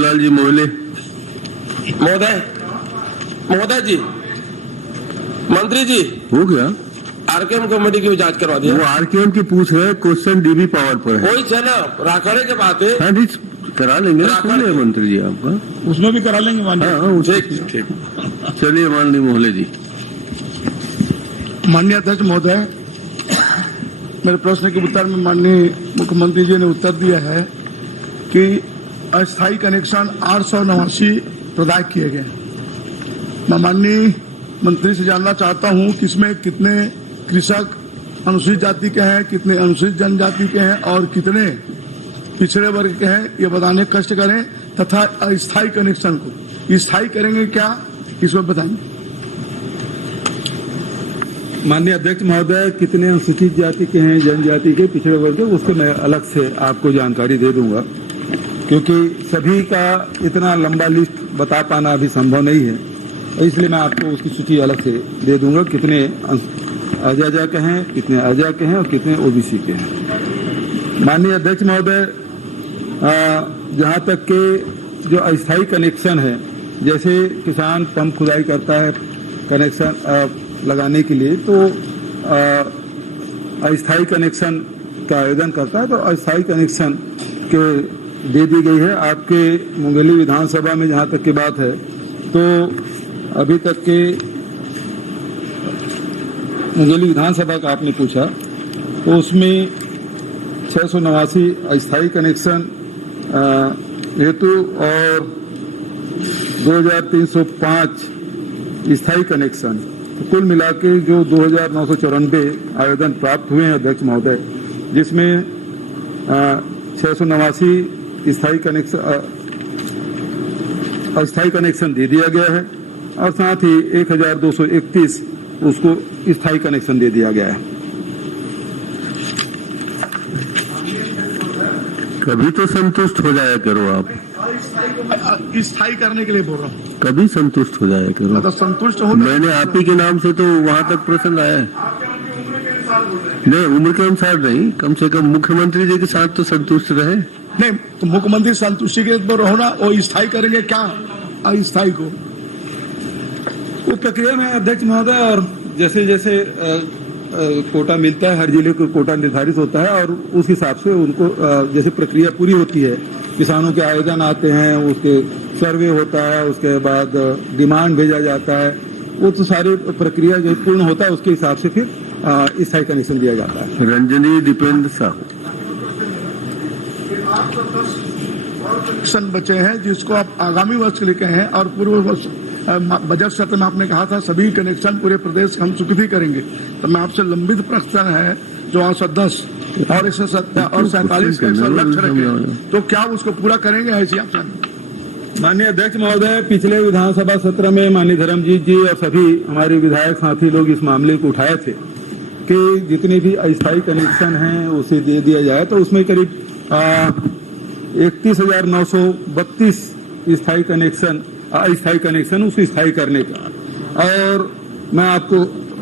लाल जी मोहले। महोदय जी, मंत्री जी, हो गया आरकेएम कमेटी की जांच करवा दिया। वो आरकेएम की पूछ रहे, क्वेश्चन डीबी पावर पर है। वही है ना, राखड़े के बात है। हाँ जी, करा लेंगे ना, सुन लिया मंत्री जी आपका, उसमें भी करा लेंगे माननीय। हाँ ठीक। चलिए माननीय मोहले जी। माननीय अध्यक्ष महोदय, मेरे प्रश्न के उत्तर में माननीय मुख्यमंत्री जी ने उत्तर दिया है कि अस्थायी कनेक्शन 889 प्रदान किए गए। मैं माननीय मंत्री से जानना चाहता हूं कि इसमें कितने कृषक अनुसूचित जाति के हैं, कितने अनुसूचित जनजाति के हैं और कितने पिछड़े वर्ग के हैं, ये बताने कष्ट करें। तथा अस्थायी कनेक्शन को स्थायी करेंगे क्या, इसमें बताएंगे। माननीय अध्यक्ष महोदय, कितने अनुसूचित जाति के हैं, जनजाति के, पिछड़े वर्ग के, उसके मैं अलग से आपको जानकारी दे दूंगा, क्योंकि सभी का इतना लंबा लिस्ट बता पाना अभी संभव नहीं है, इसलिए मैं आपको उसकी सूची अलग से दे दूंगा। कितने अजय के हैं, कितने अजय के हैं और कितने ओबीसी के हैं। माननीय अध्यक्ष महोदय, जहां तक के जो अस्थायी कनेक्शन है, जैसे किसान पंप खुदाई करता है कनेक्शन लगाने के लिए, तो अस्थायी कनेक्शन का आवेदन करता है, तो अस्थायी कनेक्शन के दे दी गई है। आपके मुंगेली विधानसभा में जहां तक की बात है, तो अभी तक के मुंगेली विधानसभा का आपने पूछा, तो उसमें 689 अस्थायी कनेक्शन हेतु और 2305 स्थायी कनेक्शन, तो कुल मिला के जो 2994 आवेदन प्राप्त हुए हैं अध्यक्ष महोदय, जिसमें 689 अस्थायी कनेक्शन दे दिया गया है और साथ ही 1231 उसको स्थायी कनेक्शन दे दिया गया है। कभी तो संतुष्ट हो जाया करो आप, स्थायी करने के लिए बोल रहा हूँ। कभी संतुष्ट हो जाया करो। तो संतुष्ट हो, मैंने आप ही के नाम से तो वहां तक प्रश्न आया है। नहीं, उम्र के अनुसार नहीं, कम से कम मुख्यमंत्री जी के साथ तो संतुष्ट रहे। नहीं तो मुख्यमंत्री संतुष्टि के हो ना, वो स्थायी करेंगे क्या अस्थायी को? वो प्रक्रिया में अध्यक्ष महोदय, और जैसे जैसे कोटा मिलता है, हर जिले को कोटा निर्धारित होता है और उस हिसाब से उनको जैसे प्रक्रिया पूरी होती है, किसानों के आवेदन आते हैं, उसके सर्वे होता है, उसके बाद डिमांड भेजा जाता है, वो तो सारी प्रक्रिया जो पूर्ण होता है उसके हिसाब से फिर स्थायी कनेक्शन दिया जाता है। रंजनी दीपेंद्र साहू। कनेक्शन बचे हैं जिसको आप आगामी वर्ष के लिए कहे हैं, और पूर्व वर्ष बजट सत्र में आपने कहा था सभी कनेक्शन पूरे प्रदेश हम स्वीकृति करेंगे। तो मैं आपसे लंबित प्रश्न है जो 810 और 147 और 47 का लक्ष्य रखे, तो क्या उसको पूरा करेंगे ऐसी आप? माननीय अध्यक्ष महोदय, पिछले विधानसभा सत्र में माननीय धर्मजीत जी और सभी हमारे विधायक साथी लोग इस मामले को उठाए थे कि जितने भी अस्थायी कनेक्शन हैं उसे दे दिया जाए, तो उसमें करीब 31,932 स्थायी कनेक्शन अस्थायी कनेक्शन उसको स्थायी करने का। और मैं आपको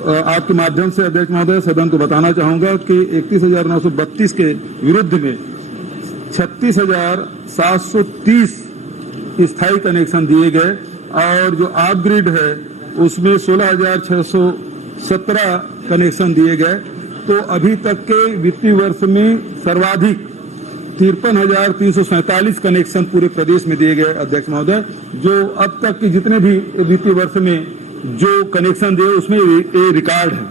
आपके माध्यम से अध्यक्ष महोदय सदन को बताना चाहूंगा कि 31,932 के विरुद्ध में 36,730 स्थायी कनेक्शन दिए गए और जो ऑफ ग्रिड है उसमें 16,617 कनेक्शन दिए गए। तो अभी तक के वित्तीय वर्ष में सर्वाधिक 53,347 कनेक्शन पूरे प्रदेश में दिए गए अध्यक्ष महोदय। जो अब तक के जितने भी वित्तीय वर्ष में जो कनेक्शन दिए उसमें ये रिकॉर्ड है।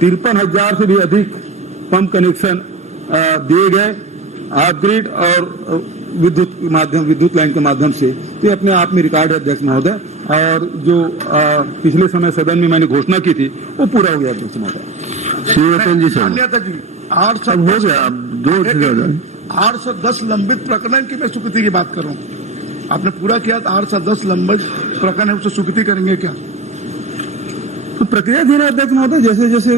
53,000 से भी अधिक पंप कनेक्शन दिए गए ऑफ ग्रिड और विद्युत लाइन के माध्यम से, ये अपने आप में रिकॉर्ड है अध्यक्ष महोदय। और जो पिछले समय सदन में मैंने घोषणा की थी वो पूरा हो गया अध्यक्ष महोदय। शिवरतन जी सर, 810 लंबित प्रकरण की मैं स्वीकृति की बात कर रहा हूँ। आपने पूरा किया, 810 लंबित प्रकरण है, उससे स्वीकृति करेंगे क्या? तो प्रक्रिया धीरे अध्यक्ष महोदय, जैसे जैसे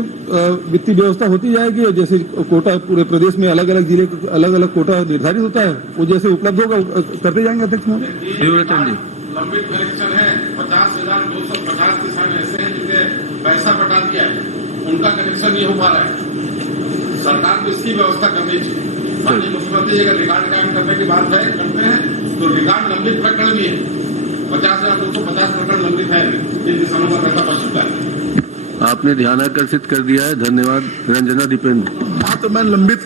वित्तीय व्यवस्था होती जाएगी और जैसे कोटा पूरे प्रदेश में अलग अलग जिले अलग अलग कोटा निर्धारित होता है, वो जैसे उपलब्ध होगा करते जाएंगे अध्यक्ष महोदय। शिवरतन जी, लंबित कनेक्शन है 50,250 किसान ऐसे हैं जिन्हें पैसा बटा दिया है, उनका कनेक्शन नहीं हो पा रहा है। सरकार को इसकी व्यवस्था करनी चाहिए। माननीय मुख्यमंत्री अगर रिकॉर्ड कायम करने की बात है करते हैं तो रिकॉर्ड लंबित प्रकरण भी है, 50,250 प्रकरण लंबित है जिन किसानों का पैसा बच चुका है। आपने ध्यान आकर्षित कर दिया है, धन्यवाद। रंजना दीपेंद्र। हाँ, तो मैं लंबित